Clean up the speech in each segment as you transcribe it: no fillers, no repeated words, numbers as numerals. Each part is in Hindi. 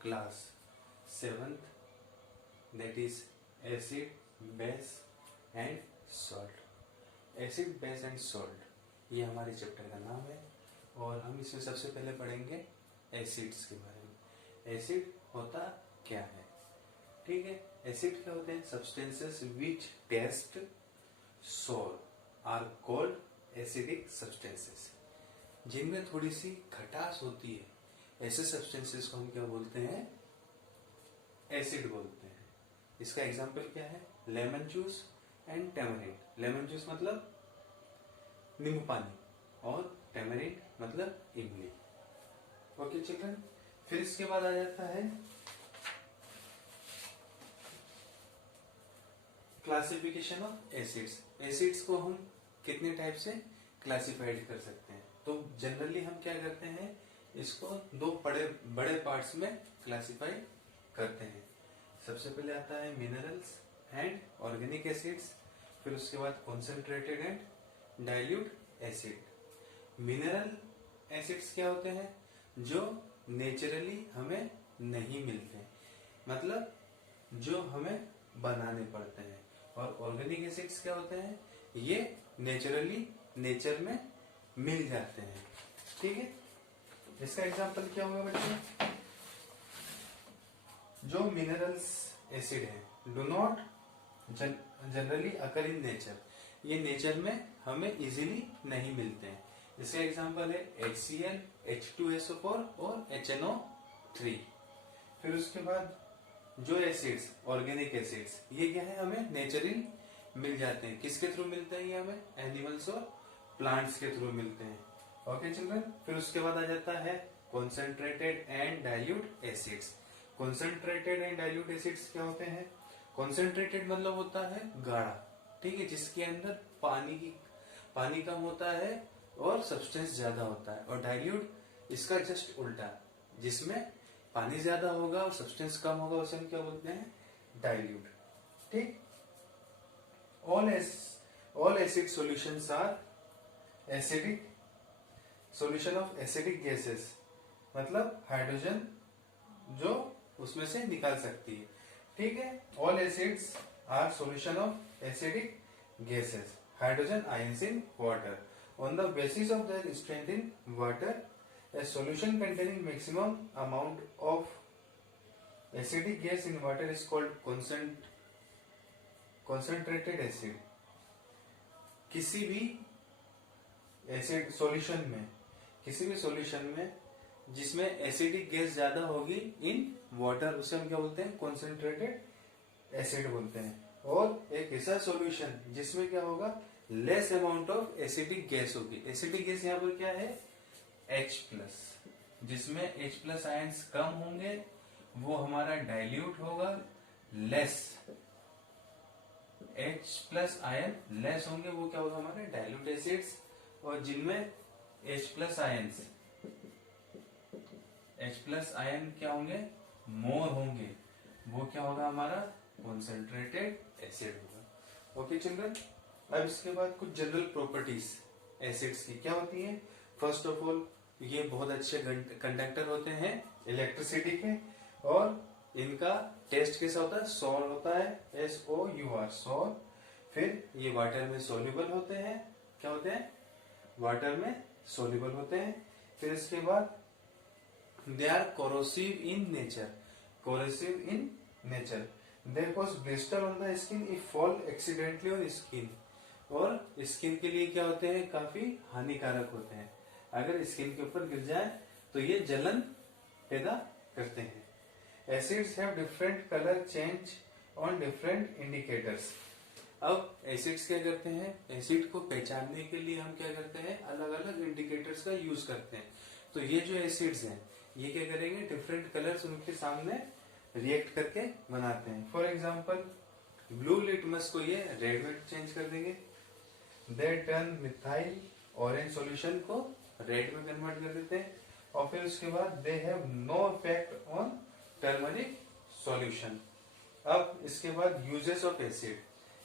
Class 7th, that is acid, base and salt. Acid, base and salt, ये हमारे चैप्टर का नाम है और हम इसमें सबसे पहले पढ़ेंगे एसिड्स के बारे में। एसिड होता क्या है, ठीक है। एसिड क्या होते हैं? सब्सटेंसेस विच टेस्ट सोर आर कॉल्ड एसिडिक सब्सटेंसेस। जिनमें थोड़ी सी खटास होती है, ऐसे सब्सटेंसेस को हम क्या बोलते हैं? एसिड बोलते हैं। इसका एग्जाम्पल क्या है? Lemon juice and tamarind. Lemon juice मतलब नींबू पानी और टैमरिंड मतलब इमली। ओके चिल्ड्रन, फिर इसके बाद आ जाता है क्लासिफिकेशन ऑफ एसिड्स। एसिड्स को हम कितने टाइप से क्लासिफाइड कर सकते हैं? तो जनरली हम क्या करते हैं, इसको दो बड़े पार्ट्स में क्लासिफाई करते हैं। सबसे पहले आता है मिनरल्स एंड ऑर्गेनिक एसिड्स, फिर उसके बाद concentrated and dilute acid. Mineral acids क्या होते हैं? जो नेचुरली हमें नहीं मिलते, मतलब जो हमें बनाने पड़ते हैं। और ऑर्गेनिक एसिड्स क्या होते हैं? ये नेचुरली नेचर में मिल जाते हैं, ठीक है। इसका एग्जांपल क्या होगा बच्चों? जो मिनरल्स एसिड है do not generally occur in nature, ये नेचर में हमें इजीली नहीं मिलते हैं। इसका एग्जांपल है HCl, H2SO4 और HNO3। फिर उसके बाद जो एसिड्स, ऑर्गेनिक एसिड्स, ये क्या है? हमें नेचुरली मिल जाते हैं। किसके थ्रू मिलते हैं? ये हमें एनिमल्स और प्लांट्स के थ्रू मिलते हैं। ओके चिल्ड्रन, फिर उसके बाद आ जाता है concentrated and dilute acids. Concentrated and dilute acids क्या होते हैं? कॉन्सेंट्रेटेड मतलब होता है गाढ़ा, ठीक है, जिसके अंदर पानी कम होता है और सब्सटेंस ज्यादा होता है। और डाइल्यूट इसका जस्ट उल्टा, जिसमें पानी ज्यादा होगा और सब्सटेंस कम होगा, उसे हम क्या बोलते हैं? डाइल्यूट, ठीक। All acid solutions are acidic solution of acidic gases, मतलब हाइड्रोजन जो उसमें से निकाल सकती है, ठीक है। All acids are solution of acidic gases, hydrogen ions in water. On the basis of their strength in water, a solution containing maximum amount of acidic gas in water is called concentrated acid. किसी भी एसिड सॉल्यूशन में जिसमें एसिडिक गैस ज्यादा होगी इन वाटर, उसे हम क्या बोलते हैं? कॉन्सेंट्रेटेड एसिड बोलते हैं। और एक ऐसा सॉल्यूशन जिसमें क्या होगा? Less amount of acidic gas होगी। एसिडिक गैस यहाँ पर क्या है? H+, जिसमें H+ आयंस कम होंगे, वो हमारा डाइल्यूट होगा। लेस H+ आयन लेस होंगे, वो क्या होगा? हमारे डाइल्यूट एसिड्स। और जिनमें H+ आयन क्या होंगे? मोर होंगे, वो क्या होगा? हमारा कॉन्सेंट्रेटेड एसिड होगा। ओके चिल्ड्रन, अब इसके बाद कुछ जनरल प्रॉपर्टीज एसिड्स की क्या होती हैं? फर्स्ट ऑफ ऑल, ये बहुत अच्छे कंडक्टर होते हैं इलेक्ट्रिसिटी के, और इनका टेस्ट कैसा होता है? सॉर होता है, SOUR, सॉर। फिर ये वाटर में सोल्यूबल होते हैं। क्या होते हैं? वाटर में सोल्यूबल होते हैं। फिर इसके बाद they are corrosive in nature, they cause blister on the skin if fall accidentally on skin। और स्किन के लिए क्या होते हैं? काफी हानिकारक होते हैं। अगर स्किन के ऊपर गिर जाए तो ये जलन पैदा करते हैं। Acids have different colour change on different indicators. अब एसिड्स क्या करते हैं? एसिड को पहचानने के लिए हम क्या करते हैं? अलग अलग इंडिकेटर्स का यूज करते हैं। तो ये जो एसिड्स हैं, ये क्या करेंगे? डिफरेंट कलर्स उनके सामने रिएक्ट करके बनाते हैं। फॉर एग्जाम्पल, ब्लू लिटमस को ये रेड में चेंज कर देंगे। They turn methyl orange solution को रेड में कन्वर्ट कर देते हैं। और फिर उसके बाद they have no effect on turmeric solution. अब इसके बाद यूजेस ऑफ एसिड,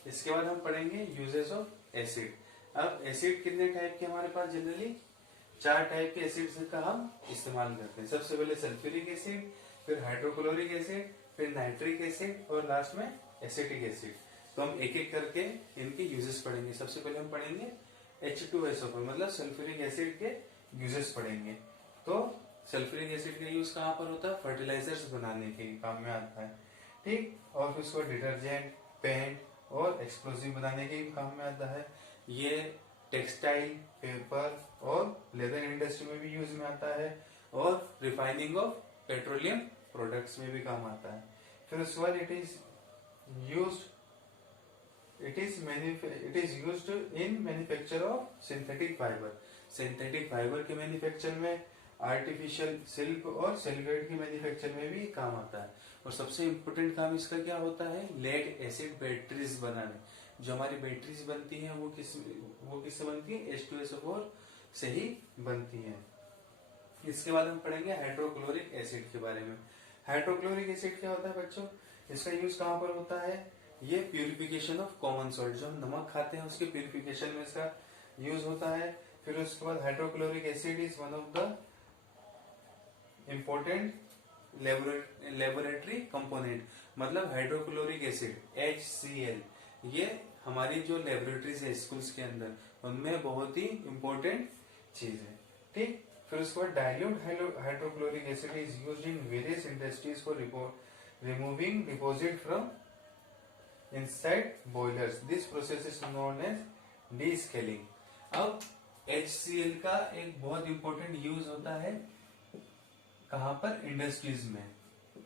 इसके बाद हम पढ़ेंगे यूजेस ऑफ एसिड। अब एसिड कितने टाइप के हमारे पास जनरली? 4 टाइप के एसिड का हम इस्तेमाल करते हैं। सबसे पहले सल्फ्यूरिक एसिड, फिर हाइड्रोक्लोरिक एसिड, फिर नाइट्रिक एसिड और लास्ट में एसिटिक एसिड। तो हम एक एक करके इनके यूजेस पढ़ेंगे। सबसे पहले हम पढ़ेंगे H2SO4 मतलब सल्फ्यूरिक एसिड के यूजेस पढ़ेंगे। तो सल्फ्यूरिक एसिड का यूज कहाँ पर होता है? फर्टिलाइजर्स बनाने के काम में आता है, ठीक। और फिर उसको डिटर्जेंट, पेंट और एक्सप्लोसिव बनाने के काम में आता है। ये टेक्सटाइल, पेपर और लेदर इंडस्ट्री में भी यूज में आता है और रिफाइनिंग ऑफ पेट्रोलियम प्रोडक्ट्स में भी काम आता है। फिर उसके बाद it is used in manufacture of synthetic fibre. Synthetic fibre के मैन्युफैक्चर में, आर्टिफिशियल सिल्क और सेलुलोइड की मैन्युफैक्चर में भी काम आता है। और सबसे इम्पोर्टेंट काम इसका क्या होता है? लेड एसिड बैटरीज बनाने। जो हमारी बैटरीज बनती है वो किससे बनती है? H2SO4 से ही बनती है। इसके बाद हम पढ़ेंगे हाइड्रोक्लोरिक एसिड के बारे में। हाइड्रोक्लोरिक एसिड क्या होता है बच्चों? इसका यूज कहाँ पर होता है? ये प्यूरिफिकेशन ऑफ कॉमन सॉल्ट, जो हम नमक खाते हैं उसके प्यूरिफिकेशन में इसका यूज होता है। फिर उसके बाद hydrochloric acid is one of the important laboratory component. मतलब हाइड्रोक्लोरिक एसिड HCl, ये हमारी जो लेबोरेटरीज है स्कूल्स के अंदर उनमें बहुत ही इम्पोर्टेंट चीज है, ठीक। फिर उसके बाद dilute hydrochloric acid is used in various industries for removing deposit from inside boilers. This process is known as descaling. अब HCl का एक बहुत इंपॉर्टेंट यूज होता है कहां पर? इंडस्ट्रीज में।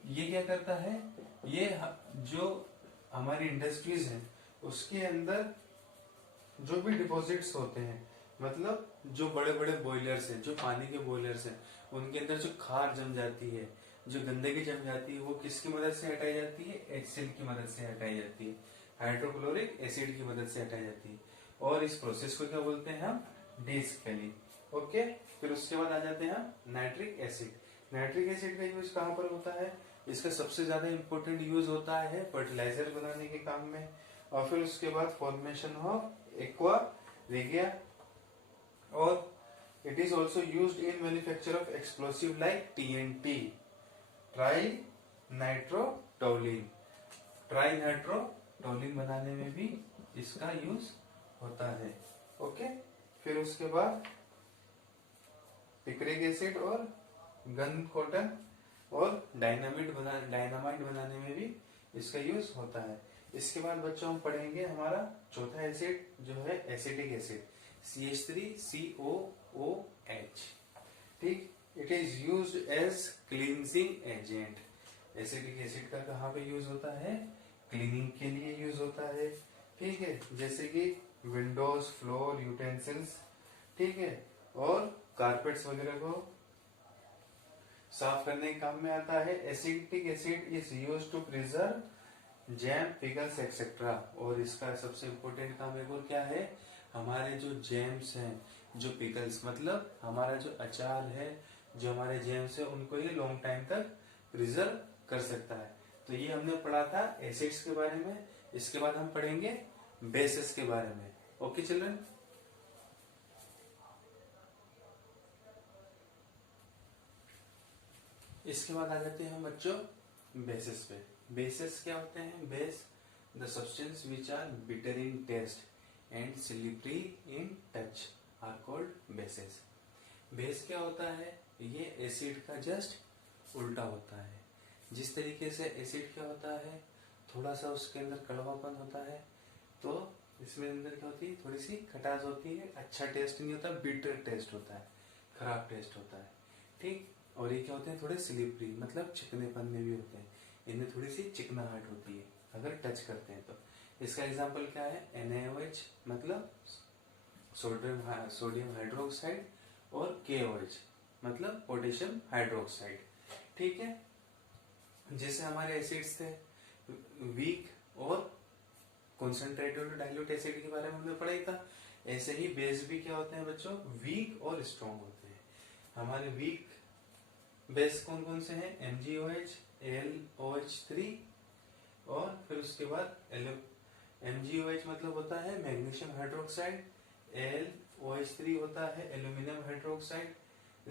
ये क्या करता है? ये जो हमारी इंडस्ट्रीज है उसके अंदर जो भी डिपॉजिट्स होते हैं, मतलब जो बड़े बड़े बॉयलर्स हैं, जो पानी के बॉयलर्स हैं, उनके अंदर जो खार जम जाती है, जो गंदगी जम जाती है, वो किसकी मदद से हटाई जाती है? HCl की मदद से हटाई जाती है, हाइड्रोक्लोरिक एसिड की मदद से हटाई जाती है। और इस प्रोसेस को क्या बोलते हैं हम? डीस्केलिंग। ओके। फिर उसके बाद आ जाते हैं हम नाइट्रिक एसिड। नाइट्रिक एसिड का यूज कहाँ पर होता है? इसका सबसे ज्यादा इंपॉर्टेंट यूज होता है फर्टिलाइजर बनाने के काम में। और फिर उसके बाद फॉर्मेशन ऑफ एक्वा रेगिया, और it is also used in manufacture of explosive like TNT, try nitrotoluene. Try nitrotoluene बनाने में भी इसका यूज होता है। ओके। फिर उसके बाद पिक्रिक एसिड और गन कॉटन और डायनामाइट बनाने में भी इसका यूज होता है। इसके बाद बच्चों हम पढ़ेंगे हमारा चौथा एसिड जो है एसिटिक एसिड, CH3COOH, ठीक। It is used as cleansing agent. Acetic acid का कहाँ पे यूज होता है? क्लीनिंग के लिए यूज होता है, ठीक है। जैसे कि विंडोज, फ्लोर, यूटेंसिल्स, ठीक है, और कारपेट्स वगैरह को साफ करने के काम में आता है। Acetic acid is used to preserve jam, pickles etcetera. और इसका सबसे इम्पोर्टेंट काम एक और क्या है? हमारे जो जैम्स हैं, जो पिकल्स मतलब हमारा जो अचार है, जो हमारे जैम्स है, उनको ये लॉन्ग टाइम तक प्रिजर्व कर सकता है। तो ये हमने पढ़ा था एसिड्स के बारे में। इसके बाद हम पढ़ेंगे बेसेस के बारे में। Okay children. इसके बाद आ जाते हैं हम बच्चों बेसेस पे। बेसेस क्या होते हैं? Base the substance which are bitter in taste and slippery in touch are called bases. Base क्या होता है? ये एसिड का जस्ट उल्टा होता है। जिस तरीके से एसिड क्या होता है, थोड़ा सा उसके अंदर कड़वापन होता है, तो इसमें अंदर क्या होती है? थोड़ी सी खटास होती है, अच्छा टेस्ट नहीं होता, बिटर टेस्ट होता है, खराब टेस्ट होता है, ठीक। और ये क्या होते हैं? थोड़े स्लिपरी मतलब चिकनेपन में भी होते हैं, इनमें थोड़ी सी चिकनाहट होती है अगर टच करते हैं तो। इसका एग्जाम्पल क्या है? NaOH मतलब सोडियम हाइड्रोक्साइड और KOH मतलब पोटेशियम हाइड्रोक्साइड, ठीक है। जैसे हमारे एसिड्स थे वीक और कॉन्सेंट्रेटेड डाइल्यूट एसिड के बारे में हमने पढ़ा ही था, ऐसे ही बेस भी क्या होते हैं बच्चों? वीक और स्ट्रॉन्ग होते हैं। हमारे वीक बेस कौन कौन से हैं? MgOH, AlOH3 और फिर उसके बाद MgOH मतलब होता है मैग्नीशियम हाइड्रोक्साइड, OH3 होता है एल्यूमिनियम हाइड्रोक्साइड।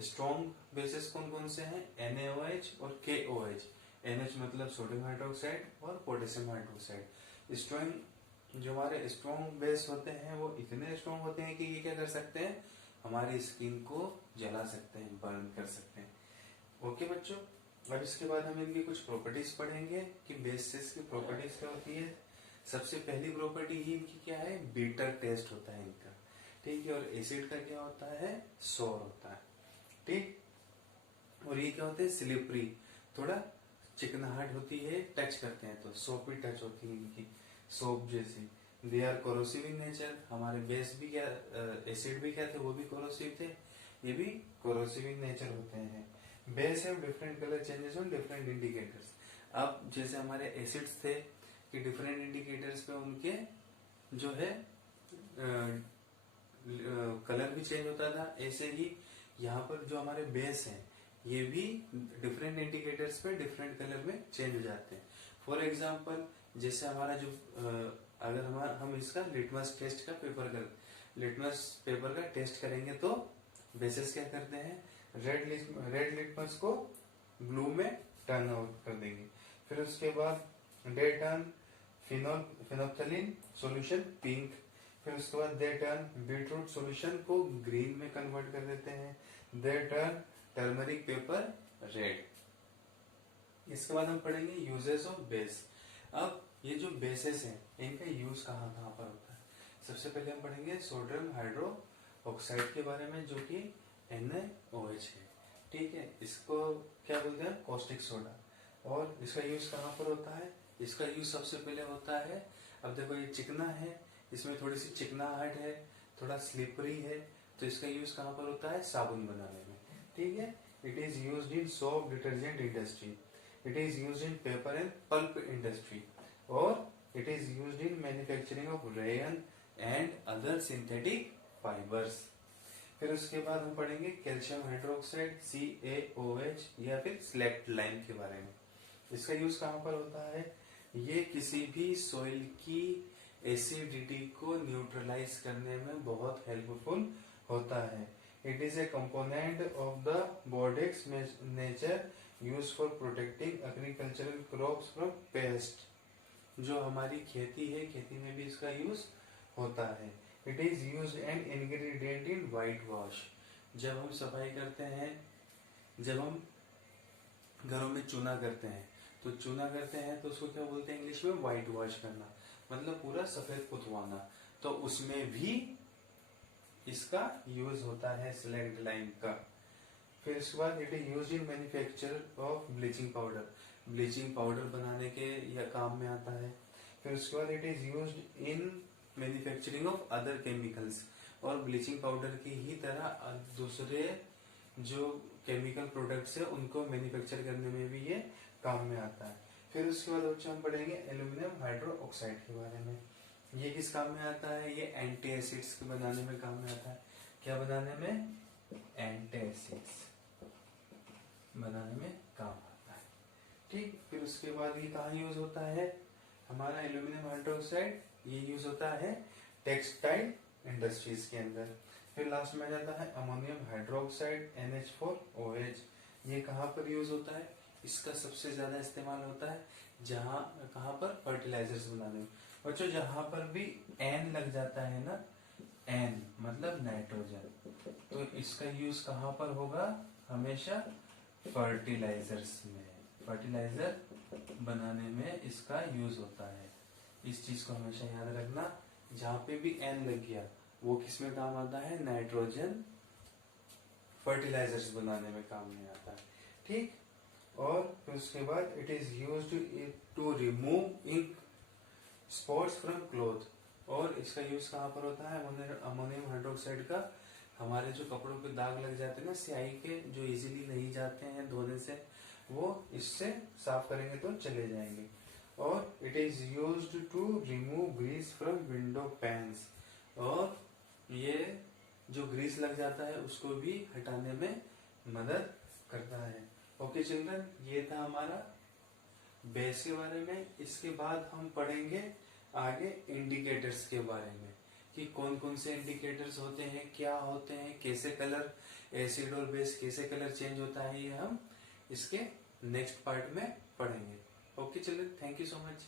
स्ट्रॉन्ग बेसिस कौन कौन से हैं? NaOH और KOH। NH मतलब सोडियम हाइड्रोक्साइड और पोटेशियम हाइड्रोक्साइड। स्ट्रॉन्ग जो हमारे स्ट्रॉन्ग बेस होते हैं वो इतने स्ट्रॉन्ग होते हैं कि ये क्या कर सकते हैं, हमारी स्किन को जला सकते हैं, बर्न कर सकते हैं। ओके बच्चों, अब इसके बाद हम इनकी कुछ प्रॉपर्टीज पढ़ेंगे कि बेसिस की प्रॉपर्टीज क्या होती है। सबसे पहली प्रॉपर्टी ही इनकी क्या है? बीटर टेस्ट होता है इनका, ठीक है। और एसिड का क्या होता है? सोर होता है, ठीक। और ये क्या होते हैं? स्लिपरी, थोड़ा चिकनाहट होती है, टच करते हैं तो सोपी टच होती है इनकी, सोप जैसी। They are corrosive in nature, हमारे बेस भी क्या, एसिड भी क्या थे? वो भी कोरोसिव थे, ये भी कोरोसिव इन नेचर होते हैं। Base have different colour changes on different indicators. अब जैसे हमारे एसिड्स थे कि डिफरेंट इंडिकेटर्स पे उनके जो है कलर भी चेंज होता था, ऐसे ही यहाँ पर जो हमारे बेस हैं ये भी डिफरेंट इंडिकेटर्स पे डिफरेंट कलर में चेंज हो जाते हैं। फॉर एग्जाम्पल जैसे हमारा जो अगर हम इसका लिटमस टेस्ट का लिटमस पेपर का टेस्ट करेंगे तो बेसिस क्या करते हैं? रेड लिटमस को ब्लू में टर्न आउट कर देंगे। फिर उसके बाद they turn phenolphthalein solution pink. फिर उसके बाद दे टर्न बीटरूट सॉल्यूशन को ग्रीन में कन्वर्ट कर देते हैं। They turn turmeric paper red. इसके बाद हम पढ़ेंगे यूजेस ऑफ बेस। अब ये जो बेसेस हैं इनका यूज कहाँ कहाँ पर होता है। सबसे पहले हम पढ़ेंगे सोडियम हाइड्रो ऑक्साइड के बारे में, जो कि NaOH है, ठीक है। इसको क्या बोलते हैं? Caustic soda. और इसका यूज कहाँ पर होता है? इसका यूज सबसे पहले होता है, अब देखो ये चिकना है, इसमें थोड़ी सी चिकनाहट है, थोड़ा स्लिपरी है, तो इसका यूज कहाँ पर होता है? साबुन बनाने में, ठीक है। It is used in soap detergent industry, it is used in paper and pulp industry, और it is used in manufacturing of rayon and other synthetic fibres. फिर उसके बाद हम पढ़ेंगे कैल्शियम हाइड्रोक्साइड CaOH या फिर स्लेक्ट लाइम के बारे में। इसका यूज कहाँ पर होता है? ये किसी भी सॉइल की एसिडिटी को न्यूट्रलाइज करने में बहुत हेल्पफुल होता है। It is a component of the Bordeaux nature use for protecting agricultural crops from paste. जो हमारी खेती है, खेती में भी इसका यूज होता है। It is use N ingredient in white wash. जब हम सफाई करते हैं, जब हम घरों में चूना करते हैं तो उसको क्या बोलते हैं इंग्लिश में? व्हाइट वॉश करना, मतलब पूरा सफेद पुतवाना। तो उसमें भी इसका यूज होता है स्लैग्ड लाइम का। फिर उसके बाद it is use in manufacture of bleaching powder, bleaching powder बनाने के या काम में आता है। फिर उसके बाद it is use in manufacturing of other chemicals, और ब्लीचिंग पाउडर की ही तरह दूसरे जो केमिकल प्रोडक्ट्स है उनको मैन्युफैक्चर करने में भी ये काम में आता है। फिर उसके बाद बच्चों हम पढ़ेंगे एल्यूमिनियम हाइड्रो ऑक्साइड के बारे में। ये किस काम में आता है? ये एंटी एसिड्स के बनाने में काम में आता है। क्या बनाने में? एंटी एसिड्स बनाने में काम आता है, ठीक। फिर उसके बाद ये कहाँ यूज होता है? हमारा एल्यूमिनियम हाइड्रोक्साइड ये यूज होता है टेक्सटाइल इंडस्ट्रीज के अंदर। फिर लास्ट में आ जाता है अमोनियम हाइड्रोक्साइड NH4OH। ये कहाँ पर यूज होता है? इसका सबसे ज्यादा इस्तेमाल होता है जहाँ, कहाँ पर? फर्टिलाइजर्स बनाने में। बच्चों जहां पर भी N लग जाता है ना, N मतलब नाइट्रोजन, तो इसका यूज कहाँ पर होगा? हमेशा फर्टिलाइजर्स में, फर्टिलाइजर बनाने में इसका यूज होता है। इस चीज को हमेशा याद रखना, जहां पे भी N लग गया वो किस में काम आता है? नाइट्रोजन फर्टिलाइजर्स बनाने में काम में आता है, ठीक। और फिर उसके बाद it is used to remove ink spots from cloth, और इसका यूज कहाँ पर होता है? अमोनियम हाइड्रोक्साइड का हमारे जो कपड़ों पे दाग लग जाते हैं ना स्याही के, जो इजीली नहीं जाते हैं धोने से, वो इससे साफ करेंगे तो चले जाएंगे। और it is used to remove grease from window panes, और ये जो ग्रीस लग जाता है उसको भी हटाने में मदद करता है। ओके चिल्ड्रन, ये था हमारा बेस के बारे में। इसके बाद हम पढ़ेंगे आगे इंडिकेटर्स के बारे में, कि कि कौन कौन से इंडिकेटर्स होते हैं, क्या होते हैं, कैसे कलर एसिड और बेस कैसे कलर चेंज होता है, ये हम इसके नेक्स्ट पार्ट में पढ़ेंगे। ओके, चलिए, थैंक यू सो मच।